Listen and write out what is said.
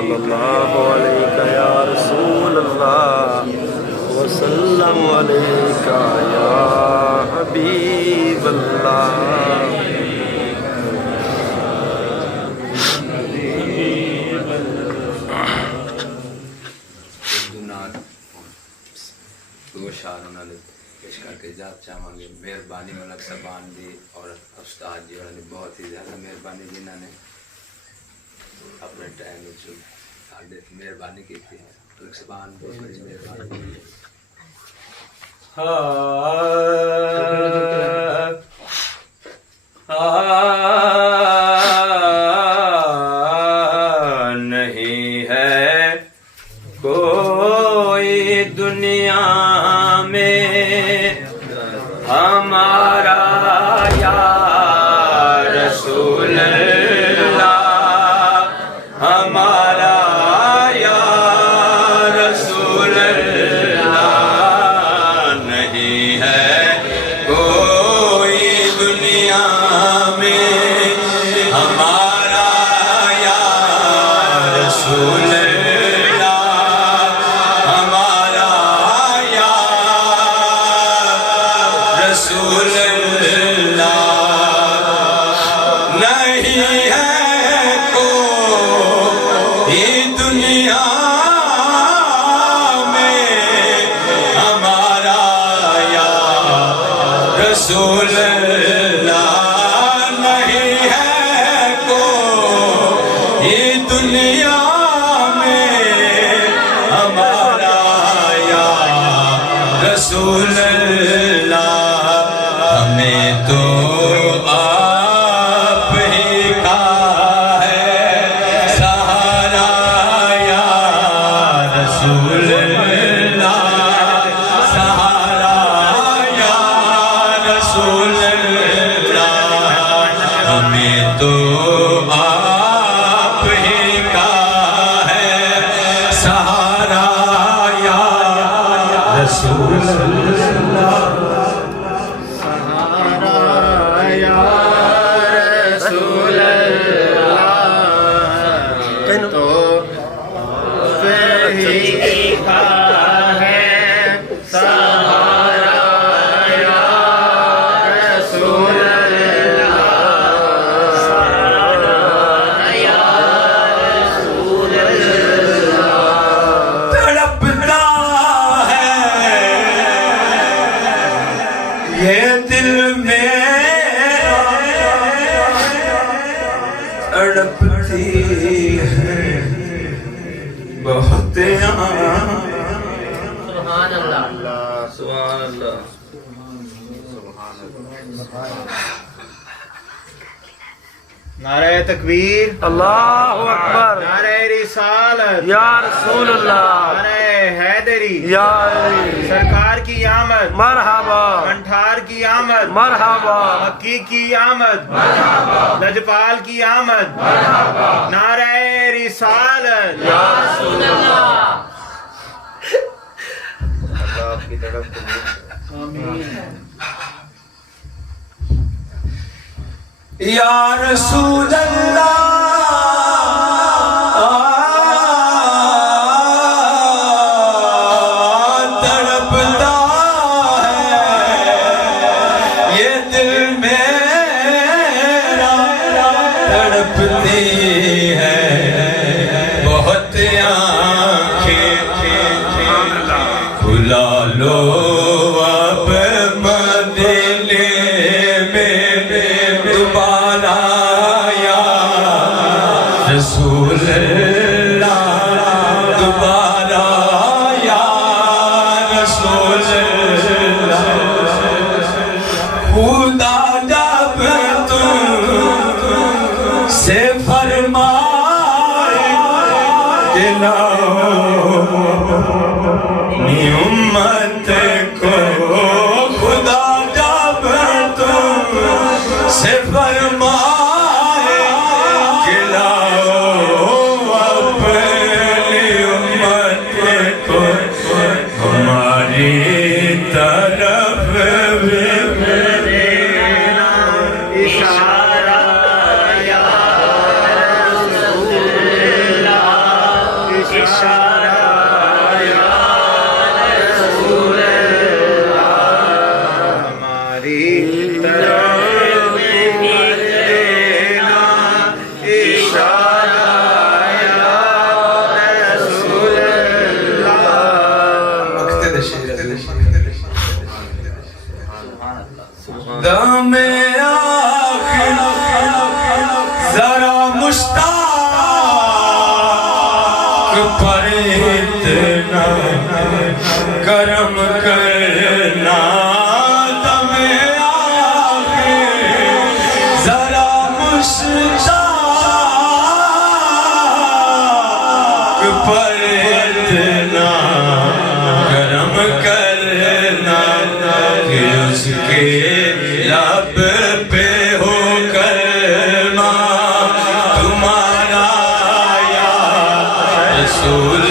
صلی اللہ علیہ یا رسول اللہ وسلم علیک یا حبیب اللہ. دو اشعار انہوں نے پیش کر کے اجازت چاہوں گے. مہربانی ملک صاحبان دی اور استاد جی اور بہت ہی زیادہ مہربانی جنہوں نے اپنے ٹائم مہربانی کی تھی. ملک صاحبان بہت بڑی مہربانی. نہیں ہے کوئی دنیا میں ہمارا یا رسول اللہ، ہمارا یا رسول اللہ. نہیں ہے کوئی دنیا میں ہمارا یا رسول اللہ، ہمارا یا رسول اللہ. نہیں ہے کوئی دنیا میں ہمارا یا رسول اللہ. نہیں ہے کوئی دنیا میں ہمارا یا رسول اللہ. ہمیں تو آپ ہی کا ہے سہارا یا رسول اللہ، سہارا یا رسول اللہ. ہمیں تو آپ ہی کا ہے سہارا یا رسول اللہ. تڑپتا ہے یہ دل میرا، تڑپتی ہے بہت سبحان اللہ سبحان اللہ. نعرہ تکبیر، اللہ اکبر نعرہ رسالت، یا رسول اللہ نعرہ حیدری، یا سرکار کی آمد، مرحبا کنٹھار کی آمد، مرحبا مکی کی آمد، لجپال کی آمد، نعرہ رسالت. یا رسول اللہ. اللہ آپ کی طرف یا رسول اللہ. تڑپتا ہے یہ دل میرا، تڑپتی ہے بہت آنکھیں. بلا لو اب مدینے میں دوبارہ یا رسول اللہ، دوبارہ یا رسول اللہ. خدا جب تم سے فرمائے کہ لاؤ امت کو، خدا جب تم سے فرمائے کہ لاؤ اپنی امت کو ہماری طرف اشارہ یا رسول اللہ. پر اتنا کرم کرنا دم آخر ذرا مشتاق پر اتنا کرم کرنا کہ اس کے لب پہ ہو کلمہ تمہارا یا رسول